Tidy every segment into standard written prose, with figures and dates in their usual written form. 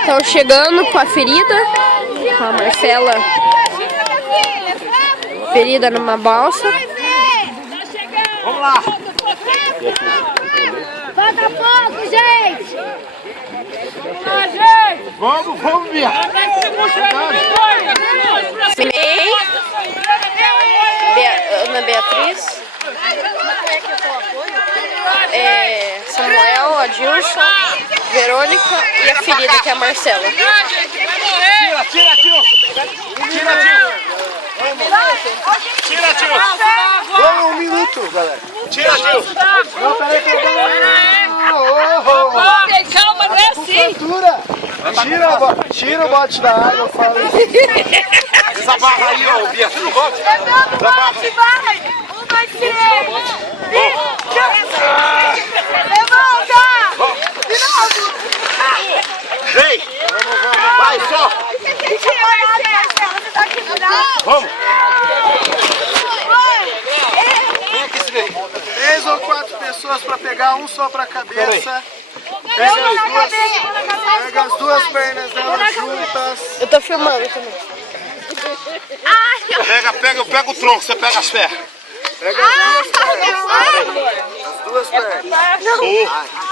Estão chegando com a ferida, com a Marcela ferida numa balsa. Vamos lá! Falta pouco, gente! Vamos, Bia! Ana Beatriz, Samuel, Adilson, Verônica e a ferida que é a Marcela. Tira, tio! Tira, tio! Vamos, 1 minuto, galera! Tira, tio! Não, peraí. Calma, não é assim! Tira o bote da água, eu falei. Essa barra aí, ó, Bia, tira o bote! Levanta o bote, vai! 1, 2, 3! Levanta! De novo! Vem! Vai, só! Você tá aqui do lado? Vamos! Vem aqui, se vê. 3 ou 4 pessoas pra pegar, um só pra cabeça. Pega as duas pernas delas juntas. Eu tô filmando também. Pega o tronco, você pega as pernas. Pega as duas pernas.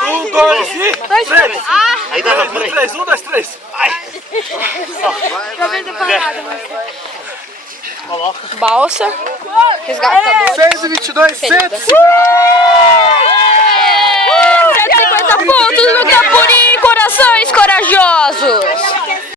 1, 2 e 3. Aí dá pra 3. 1, 2, 3. Balsa, resgatador. 6h22, 150 150 pontos no Camporim, corações corajosos.